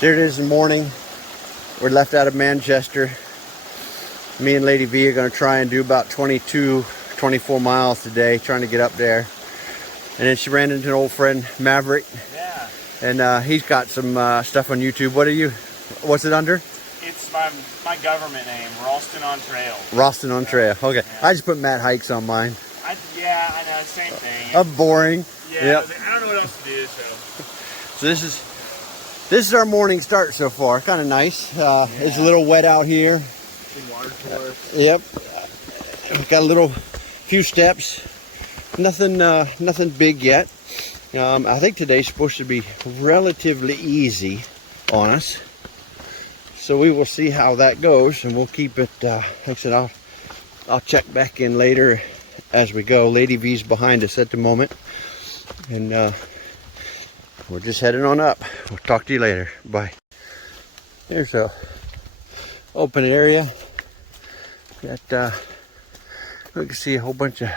There it is in the morning. We're left out of Manchester. Me and Lady V are going to try and do about 22, 24 miles today, trying to get up there. And then she ran into an old friend, Maverick. Yeah. And he's got some stuff on YouTube. What's it under? It's my government name, Ralston on Trail. Ralston on Trail. Okay. Yeah. I just put Matt Hikes on mine. Yeah, I know, same thing. I'm boring. Yeah, yep. I don't know what else to do, So this is our morning start so far. Kind of nice. It's a little wet out here. Water tours. Yep. Got a few steps. Nothing big yet. I think today's supposed to be relatively easy on us. So we will see how that goes, and we'll keep it. Like I said, I'll check back in later as we go. Lady V's behind us at the moment, and we're just heading on up. We'll talk to you later. Bye. There's a open area. Got we can see a whole bunch of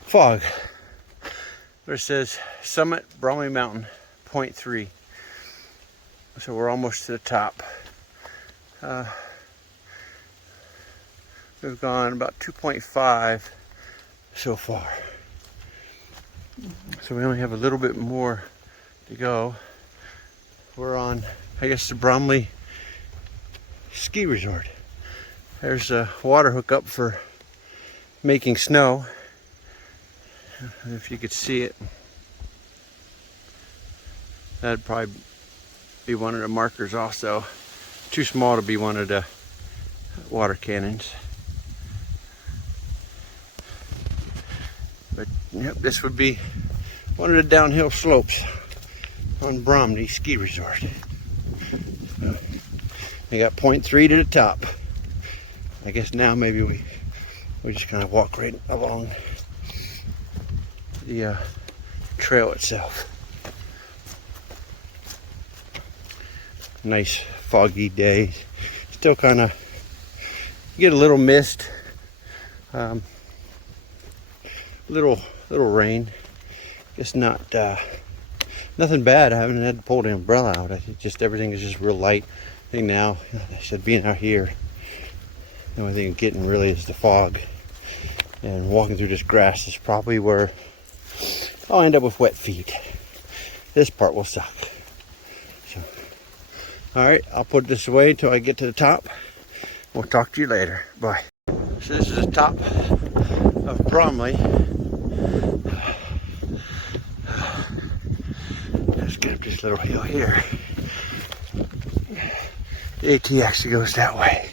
fog. Where it says Summit Bromley Mountain, point 3. So we're almost to the top. We've gone about 2.5 so far. So we only have a little bit more to go. We're on, I guess, the Bromley Ski Resort. There's a water hookup for making snow. If you could see it, that'd probably be one of the markers also. Too small to be one of the water cannons. But yep, this would be one of the downhill slopes on Bromley Ski Resort. We got point 3 to the top. I guess now maybe we just kind of walk right along the trail itself. Nice foggy day. Still kind of get a little mist, little rain. Just not nothing bad. I haven't had to pull the umbrella out. I think just everything is just real light. I think now, I said, being out here, the only thing getting really is the fog. And walking through this grass is probably where I'll end up with wet feet. This part will suck. So, alright, I'll put this away until I get to the top. We'll talk to you later. Bye. So this is the top of Bromley. Let's get up this little hill here. The AT actually goes that way.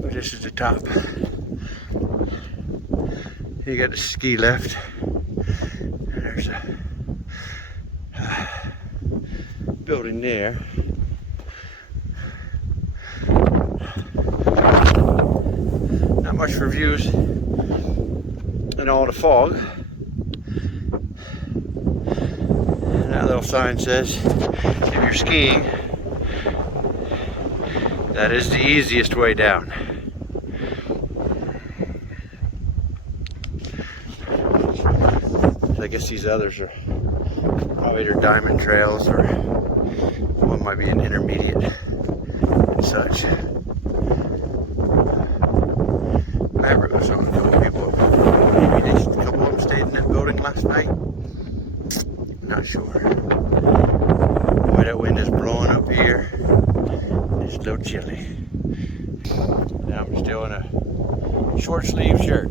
But this is the top. You got the ski lift. There's a building there. Not much for views and all the fog. And that little sign says, if you're skiing, that is the easiest way down. I guess these others are probably their diamond trails, or one might be an intermediate and such. Maverick was on a couple people. Maybe a couple of them stayed in that building last night. Not sure. Boy, that wind is blowing up here. It's a little chilly. Now I'm still in a short sleeve shirt.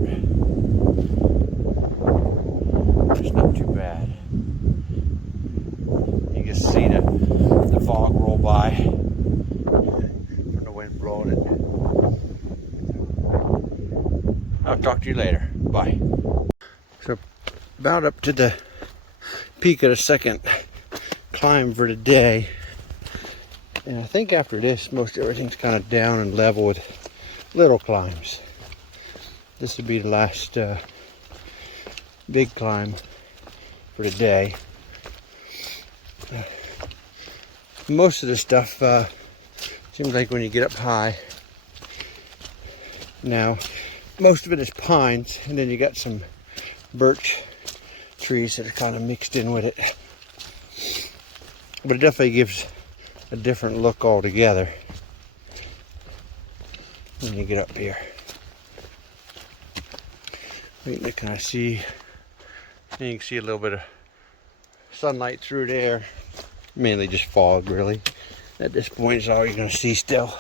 It's not too bad. You can see the fog roll by from the wind blowing it. I'll talk to you later. Bye. So about up to the peak of the second climb for the day. And I think after this, most everything's kind of down and level with little climbs. This would be the last big climb for the day. Most of the stuff seems like when you get up high now, most of it is pines, and then you got some birch trees that are kind of mixed in with it. but it definitely gives a different look altogether when you get up here. You can kind of see, and you can see a little bit of sunlight through there. Mainly just fog, really. At this point, is all you're going to see still.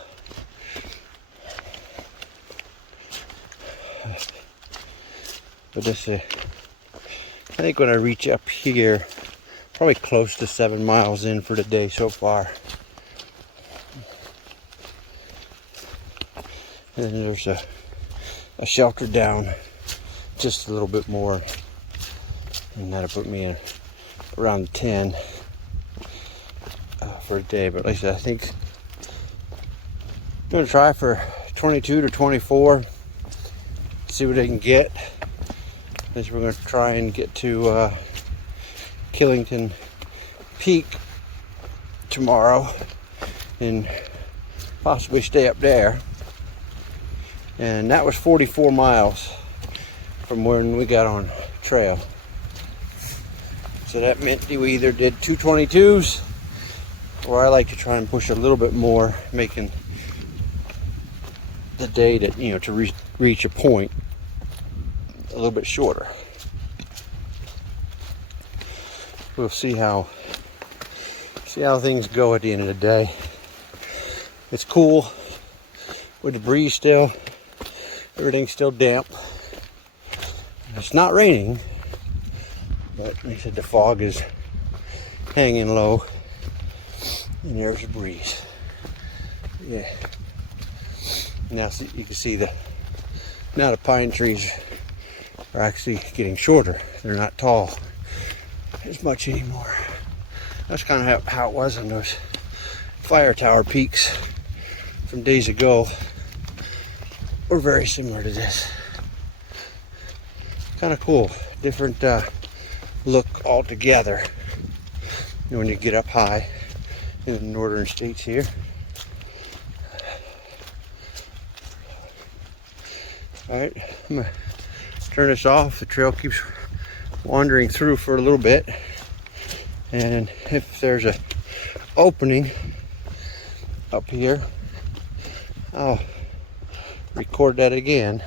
But this, I think when I reach up here, probably close to 7 miles in for the day so far. And then there's a shelter down just a little bit more, and that'll put me in around 10 for a day. But like I said, I think I'm going to try for 22 to 24, see what I can get. As we're going to try and get to Killington Peak tomorrow and possibly stay up there. And that was 44 miles from when we got on trail. So that meant we either did 222s, or I like to try and push a little bit more, making the day that, you know, to reach a point a little bit shorter. We'll see how things go at the end of the day. It's cool with the breeze still. Everything's still damp. It's not raining, but like I said, the fog is hanging low, and there's a breeze. Yeah. Now you can see now the pine trees are actually getting shorter. They're not tall as much anymore. That's kind of how it was on those fire tower peaks from days ago. Were very similar to this. Kind of cool. Different look altogether when you get up high in the northern states here. Alright, I'm going to turn this off. The trail keeps wandering through for a little bit, and if there's a opening up here, I'll record that again.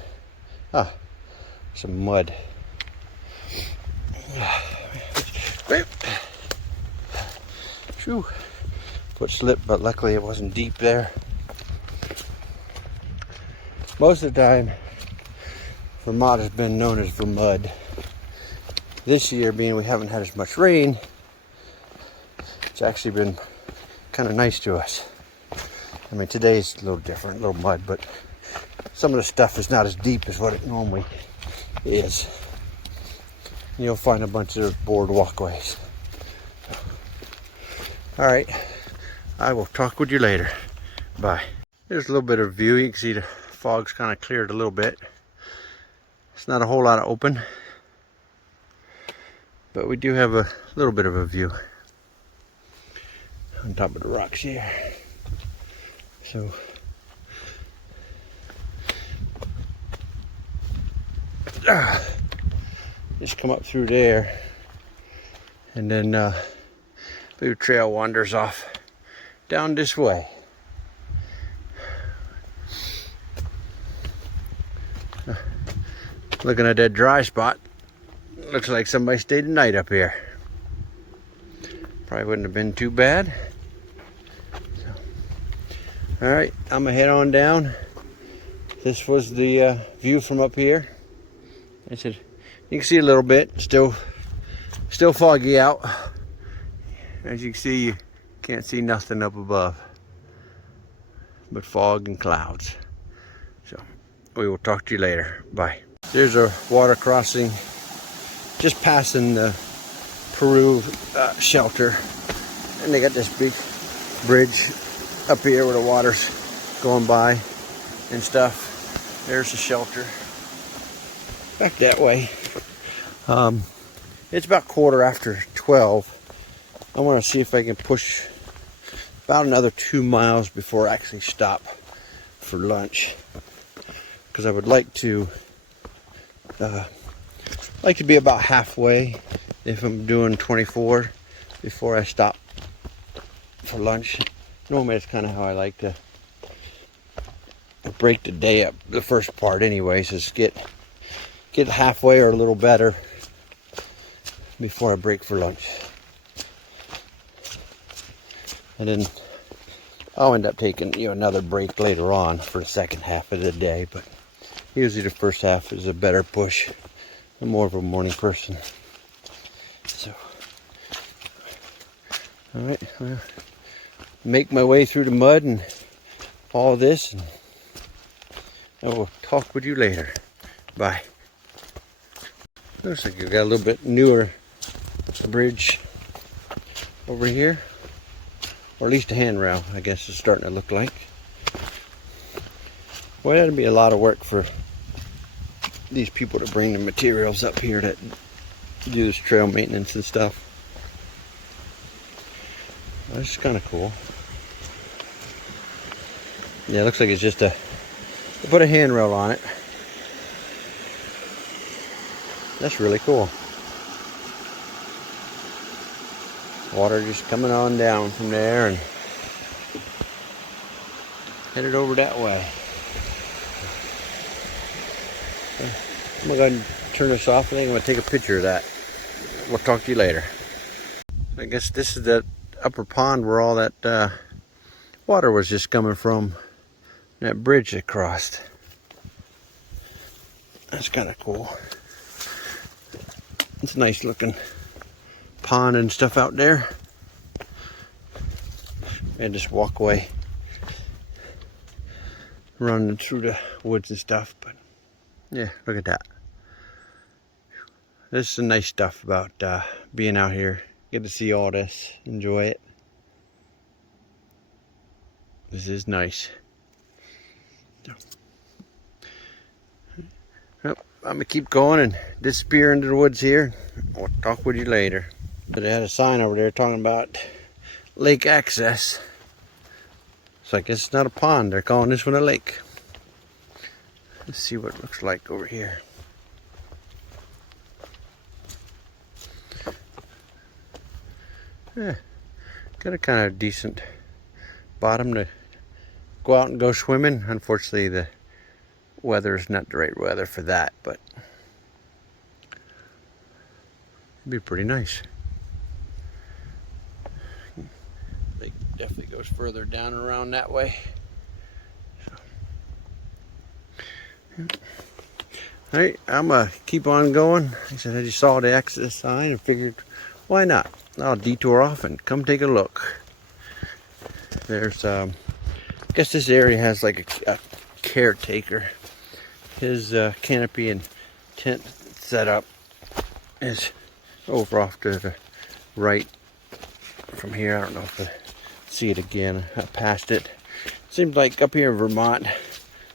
Some mud. Phew. Foot slipped, but luckily it wasn't deep there. Most of the time, Vermont has been known as Vermud. This year, being we haven't had as much rain, it's actually been kind of nice to us. I mean, today's a little different, a little mud, but some of the stuff is not as deep as what it normally is. You'll find a bunch of board walkways. Alright, I will talk with you later. Bye. There's a little bit of view. You can see the fog's kind of cleared a little bit. It's not a whole lot of open, but we do have a little bit of a view on top of the rocks here. So just come up through there, and then the trail wanders off down this way. Looking at that dry spot, looks like somebody stayed the night up here. Probably wouldn't have been too bad. So, all right, I'm gonna head on down. This was the view from up here. I said, you can see a little bit, still foggy out. As you can see, you can't see nothing up above but fog and clouds. So we will talk to you later. Bye. There's a water crossing just passing the Peru shelter, and they got this big bridge up here where the water's going by and stuff. There's the shelter back that way. It's about 12:15. I want to see if I can push about another 2 miles before I actually stop for lunch, because I would like to be about halfway if I'm doing 24 before I stop for lunch. Normally that's kind of how I like to break the day up. The first part anyways is get halfway or a little better before I break for lunch. And then I'll end up taking another break later on for the second half of the day, but usually the first half is a better push. I'm more of a morning person. So, all right, well, make my way through the mud and all this, and I will talk with you later. Bye. Looks like you've got a little bit newer bridge over here, or at least a handrail, I guess it's starting to look like. Well, that'd be a lot of work for these people to bring the materials up here to do this trail maintenance and stuff. That's kind of cool. Yeah, it looks like it's just they put a handrail on it. That's really cool. Water just coming on down from there and headed over that way. I'm gonna go ahead and turn this off. I think I'm gonna take a picture of that. We'll talk to you later. I guess this is the upper pond where all that water was just coming from. That bridge that crossed. That's kind of cool. It's a nice looking pond and stuff out there. And just walk away, running through the woods and stuff. But yeah, look at that. This is the nice stuff about being out here. Get to see all this, enjoy it. This is nice. Well, I'm gonna keep going and disappear into the woods here. I'll talk with you later. But they had a sign over there talking about lake access. So I guess it's not a pond. They're calling this one a lake. Let's see what it looks like over here. Yeah, got a kind of decent bottom to go out and go swimming. Unfortunately, the weather is not the right weather for that, but it'd be pretty nice. Lake definitely goes further down and around that way. So. All right, I'm gonna keep on going. Like I said, I just saw the access sign and figured, why not? I'll detour off and come take a look. There's, I guess this area has like a caretaker. His canopy and tent setup is over off to the right from here. I don't know if I see it again. I passed it. Seems like up here in Vermont,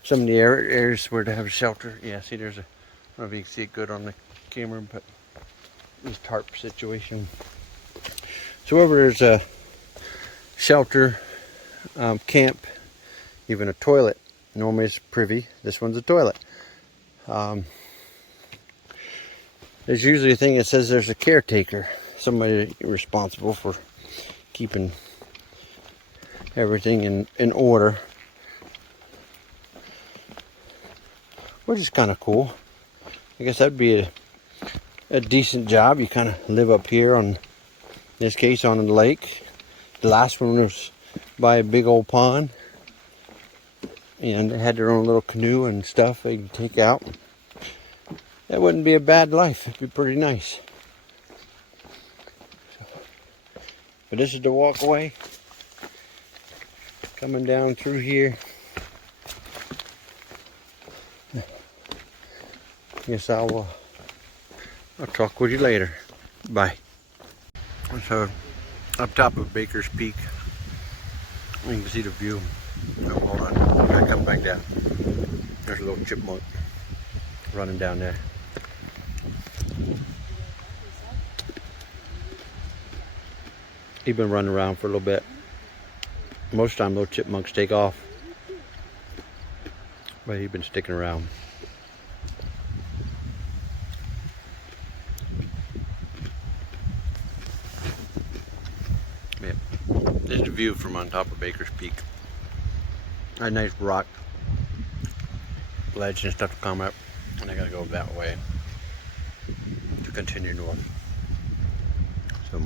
some of the areas where they have a shelter. Yeah, see, there's a, I don't know if you can see it good on the camera, but this tarp situation. So wherever there's a shelter, camp, even a toilet. Normally it's privy. This one's a toilet. There's usually a thing that says there's a caretaker, somebody responsible for keeping everything in order, which is kind of cool. I guess that'd be a decent job. You kind of live up here on, in this case, on the lake. The last one was by a big old pond, and they had their own little canoe and stuff they could take out. That wouldn't be a bad life. It'd be pretty nice. But this is the walkway coming down through here. Guess I'll talk with you later. Bye. So up top of Baker's Peak, you can see the view. Oh, hold on, I gotta come back down. There's a little chipmunk running down there. He's been running around for a little bit. Most of the time little chipmunks take off, but he's been sticking around. Yeah, There's the view from on top of Baker's Peak. A nice rock ledge and stuff to come up, and I gotta go that way to continue north. So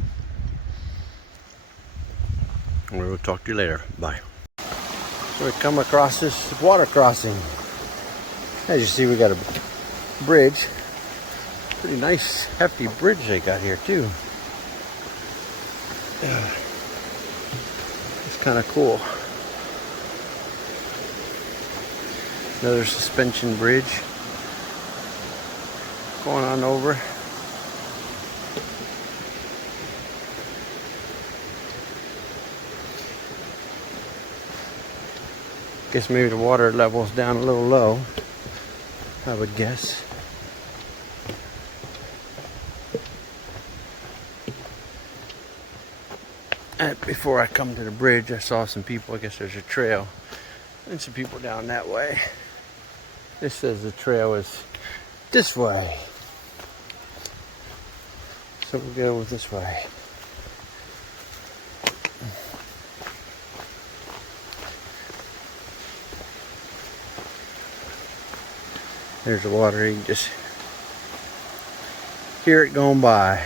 we will talk to you later. Bye. So we come across this water crossing. As you see, we got a bridge. Pretty nice, hefty bridge they got here too. It's kind of cool. Another suspension bridge going on over. Guess maybe the water level's down a little low, I would guess. And before I come to the bridge, I saw some people. I guess there's a trail and some people down that way. This says the trail is this way, so we'll go this way. There's the water. You can just hear it going by.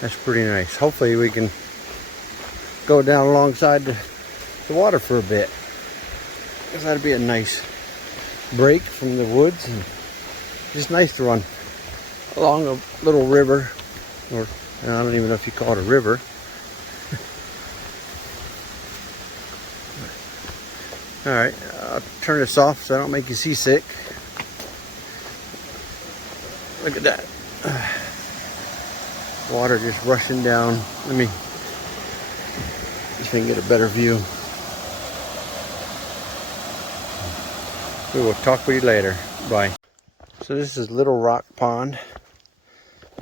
That's pretty nice. Hopefully we can go down alongside the water for a bit. Because that'd be a nice break from the woods, and just nice to run along a little river, or I don't even know if you call it a river. Alright, I'll turn this off so I don't make you seasick. Look at that. Water just rushing down. Let me see if I can get a better view. We will talk with you later. Bye. So this is Little Rock Pond.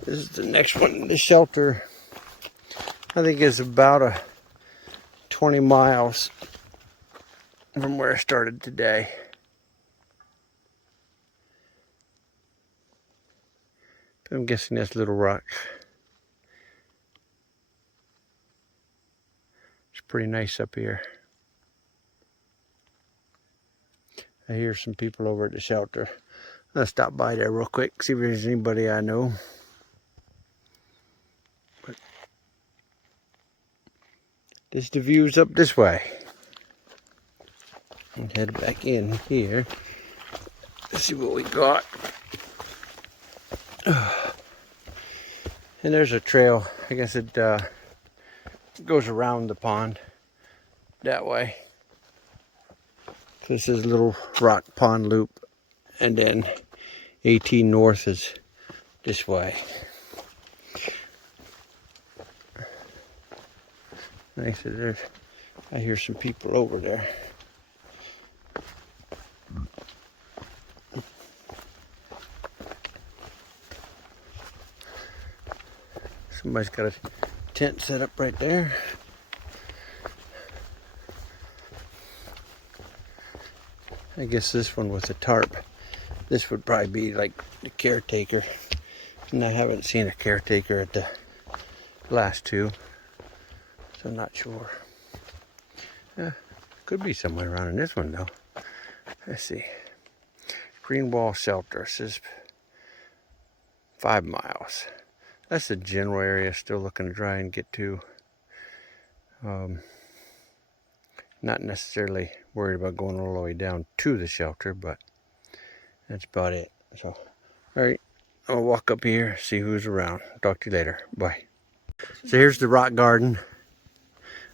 This is the next one. The shelter, I think, is about 20 miles from where I started today. I'm guessing that's Little Rock. It's pretty nice up here. I hear some people over at the shelter. I'll stop by there real quick, see if there's anybody I know. But this the view's up this way. And head back in here. Let's see what we got. And there's a trail. I guess it goes around the pond that way. So this is Little Rock Pond Loop, and then 18 North is this way. Nice. I hear some people over there. Somebody's got a tent set up right there. I guess this one with the tarp. This would probably be like the caretaker. And I haven't seen a caretaker at the last two, so I'm not sure. Could be somewhere around in this one though. Let's see. Green Wall Shelter says 5 miles. That's the general area. Still looking to try and get to. Not necessarily worried about going all the way down to the shelter, but that's about it. So, alright, I'll walk up here, see who's around. Talk to you later. Bye. So here's the rock garden.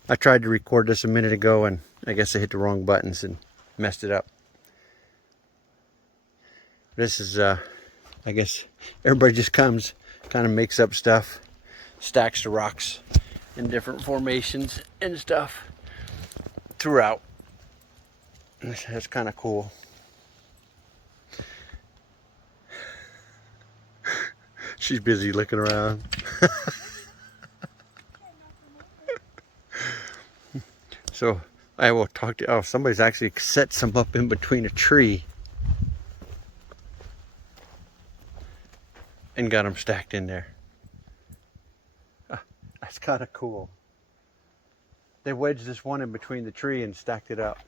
I tried to record this a minute ago, and I guess I hit the wrong buttons and messed it up. This is, I guess everybody just comes, kind of makes up stuff, stacks the rocks in different formations and stuff throughout. That's kind of cool. She's busy looking around. So I will talk to, oh, somebody's actually set some up in between a tree. and got them stacked in there. That's kind of cool. They wedged this one in between the tree and stacked it up.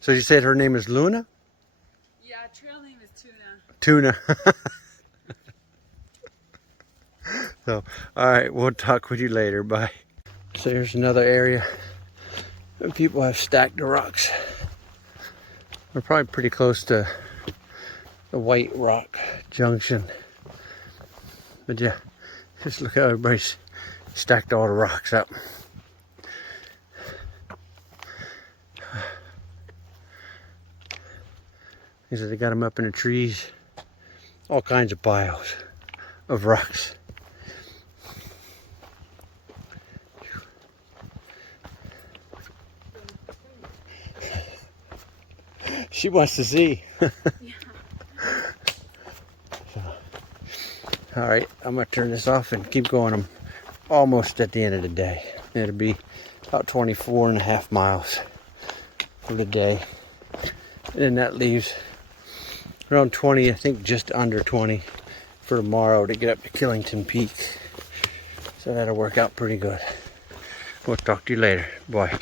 So you said her name is Luna? Yeah, trail name is Tuna. Tuna. So, all right, we'll talk with you later. Bye. So here's another area and people have stacked the rocks. We're probably pretty close to the White Rock Junction. But yeah, just look how everybody's stacked all the rocks up. So they got them up in the trees. All kinds of piles of rocks. She wants to see. All right, I'm gonna turn this off and keep going. I'm almost at the end of the day. It'll be about 24.5 miles for the day. And then that leaves around 20, I think just under 20 for tomorrow to get up to Killington Peak. So that'll work out pretty good. We'll talk to you later. Bye.